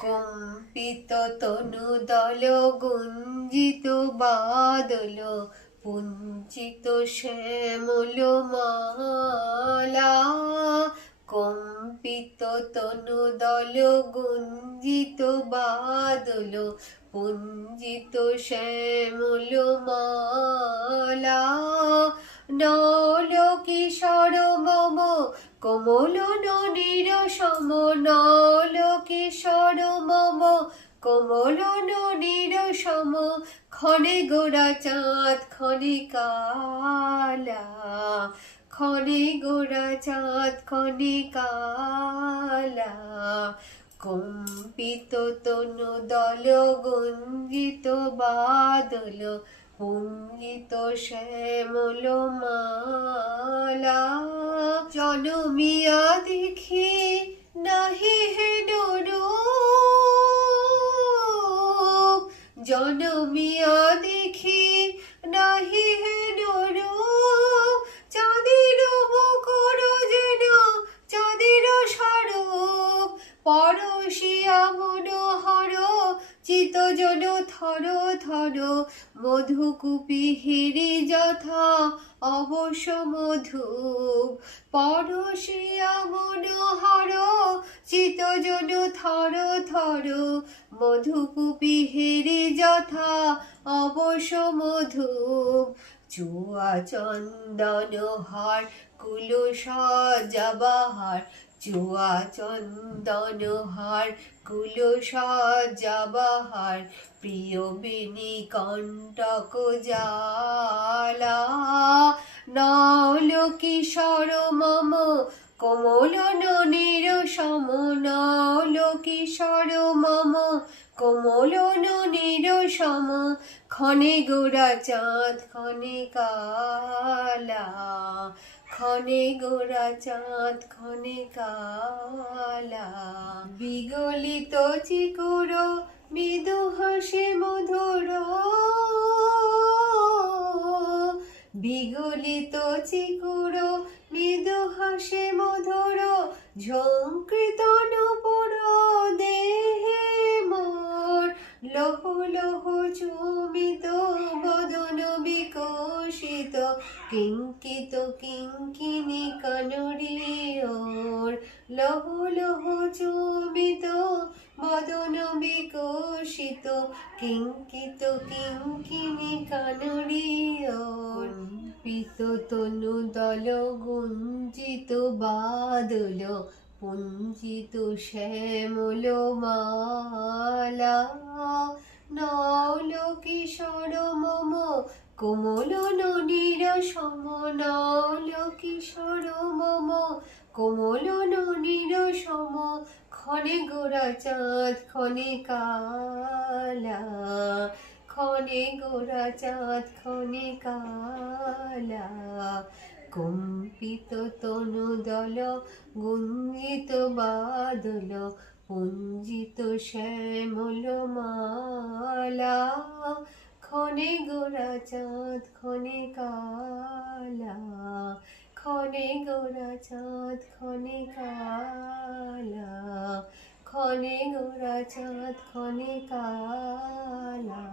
কম্পিত তনু দল গুঞ্জিত বাদল, পুঞ্জিত শ্যামল মালা। কম্পিত তনু দল গুঞ্জিত বাদল, পুঞ্জিত শ্যামল মালা। নল কিশোর মম, কোমল ননীর সম নল কিশোর মম, কোমল ননীর সম, ক্ষণে গোড়া চাঁদ, ক্ষণে কালা, ক্ষণে গোড়া চাঁদ, ক্ষণে কালা। কম্পিত তনু দল, গুঞ্জিত বাদল পুঞ্জিত শ্যামল মালা। জনমিয়া দেখি জনমিয়া দেখি নাহি হে নরূপ চাঁদের মুখর যেন চাঁদের স্বরূপ। পরশিয়া মনোহর চিতজন থর থর, মধুকুপি হিরি যথা অবশ্য মধুপ। পরশিয়া মনোহর চিতজন থর থর মধুকুপি হিরি যথা অবশ্য মধুপ চুয়া চন্দন হার কুলো সাজাবাহার চুয়া চন্দন হার কুলো সাজাবাহার প্রিয় বিনি কণ্টক জালা নল কিশোর মম কোমল ননীর সম নল কিশোর মম। কোমল ননীর সম। ক্ষণে গোড়া চাঁদ, ক্ষণে কালা। ক্ষণে গোড়া চাঁদ, ক্ষণে কালা। বিগলিত চিকুর, মৃদু হাসে মধুর। বিগলিত চিকুর মৃদু হাসে মধুর ঝঙ্কৃত নপুর দেহে মোর। লহ লহ চুমিত, বদন বিকশিত, কিঙ্কিত কিঙ্কিনি কানরি ওর। লহ লহ চুমিত, বদন বিকশিত কিঙ্কিত, কিঙ্কিনি কানরি ওর। পিত তনু দল গুঞ্জিত, বাদল পুঞ্জিত, শ্যামল মালা। নল কিশোর মম, কোমল ননীর সম। নল কিশোর মম, কোমল ননীর সম। ক্ষণে গোড়া চাঁদ ক্ষণে কালা। ক্ষণে গোড়া চাঁদ ক্ষণে কালা। কম্পিত তনু দল, গুঞ্জিত বাদল, পুঞ্জিত শ্যামল মালা। ক্ষণে গোড়া চাঁদ কালা। ক্ষণে গোড়া চাঁদ ক্ষণে কালা। ক্ষণে গোড়া চাঁদ ক্ষণে কালা।